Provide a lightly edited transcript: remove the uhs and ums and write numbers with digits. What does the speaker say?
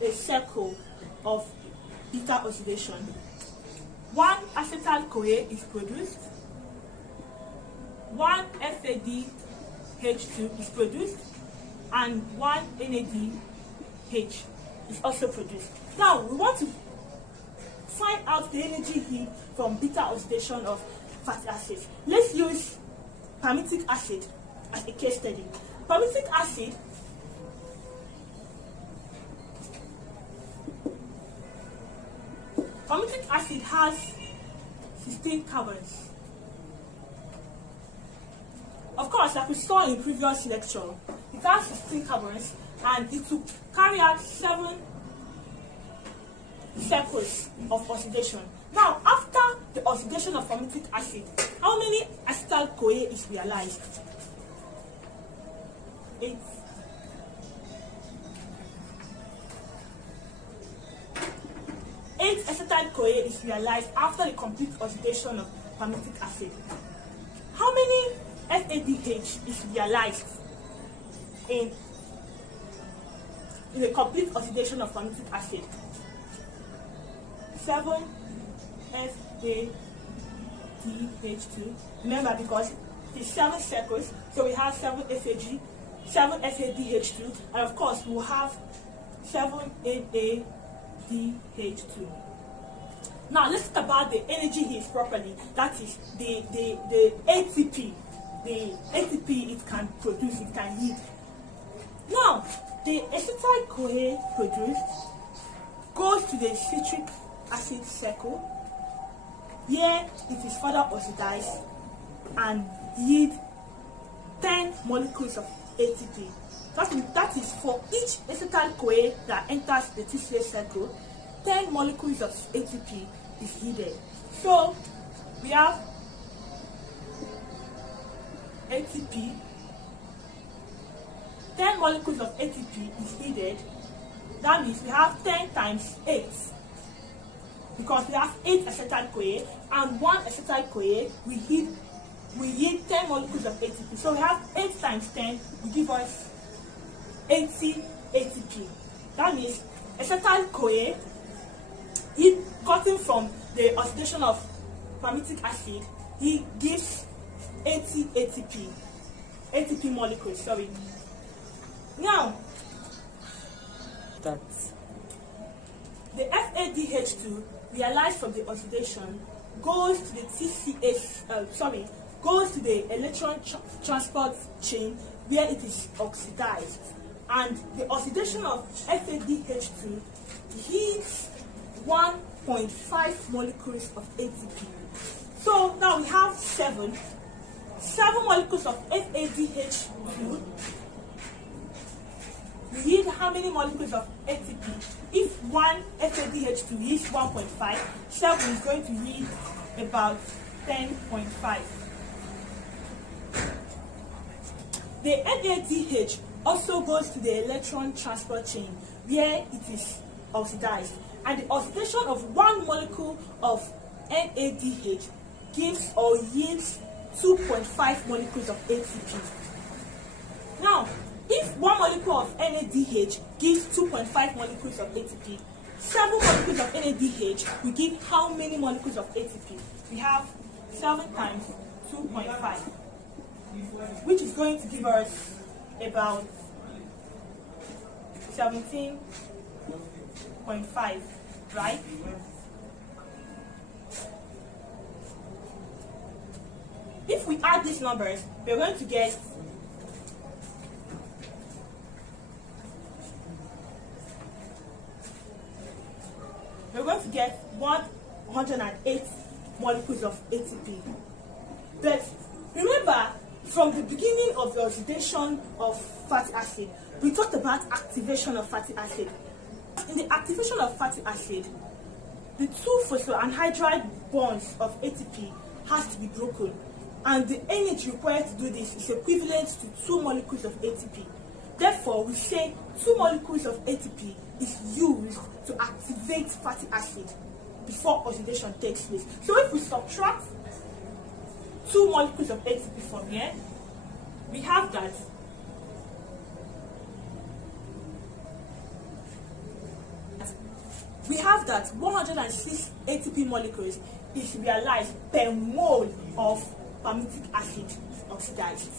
a cycle of beta oxidation, one acetyl-CoA is produced, one FADH2 is produced, and one NADH is also produced. Now we want to find out the energy heat from beta oxidation of fatty acids. Let's use palmitic acid as a case study. Palmitic acid has 16 carbons. Of course, like we saw in previous lecture, it has 16 carbons and it will carry out 7 cycles of oxidation. Now, after the oxidation of palmitic acid, how many acetyl-CoA is realized? 8. 8 acetyl-CoA is realized after the complete oxidation of palmitic acid. How many FADH is realized in the complete oxidation of palmitic acid? 7 FADH2. Remember, because it's 7 cycles, so we have 7 FAG, 7 FADH2, and of course we will have 7 NADH2. Now let's talk about the energy heat properly. That is the ATP. The ATP it can produce, it can heat. Now the acetyl-CoA produced goes to the citric acid cycle, where it is further oxidized and yield 10 molecules of ATP. That is for each acetyl-CoA that enters the TCA cycle, 10 molecules of ATP is needed. So we have ATP, 10 molecules of ATP is needed. That means we have 10 times 8, because we have 8 acetyl-CoA and 1 acetyl-CoA we yield 10 molecules of ATP. So we have 8 times 10 will give us 80 ATP. That means acetyl-CoA, gotten from the oxidation of palmitic acid, he gives 80 ATP molecules. Sorry. Now, That's the FADH2 realized from the oxidation goes to the goes to the electron transport chain, where it is oxidized, and the oxidation of FADH2 yields 1.5 molecules of ATP. So now we have 7 molecules of FADH2. We yield how many molecules of ATP? If one FADH2 yields 1.5, 7 is going to yield about 10.5. The NADH also goes to the electron transport chain, where it is oxidized, and the oxidation of 1 molecule of NADH gives or yields 2.5 molecules of ATP. Now, if 1 molecule of NADH gives 2.5 molecules of ATP, 7 molecules of NADH will give how many molecules of ATP? We have 7 times 2.5, which is going to give us about 17.5, right? If we add these numbers, we're going to get we're going to get 108 molecules of ATP. But remember, from the beginning of the oxidation of fatty acid, we talked about activation of fatty acid. In the activation of fatty acid, the 2 phosphoanhydride bonds of ATP has to be broken, and the energy required to do this is equivalent to 2 molecules of ATP. Therefore, we say 2 molecules of ATP is used to activate fatty acid before oxidation takes place. So if we subtract 2 molecules of ATP from here, we have that we have that 106 ATP molecules is realized per mole of palmitic acid oxidized.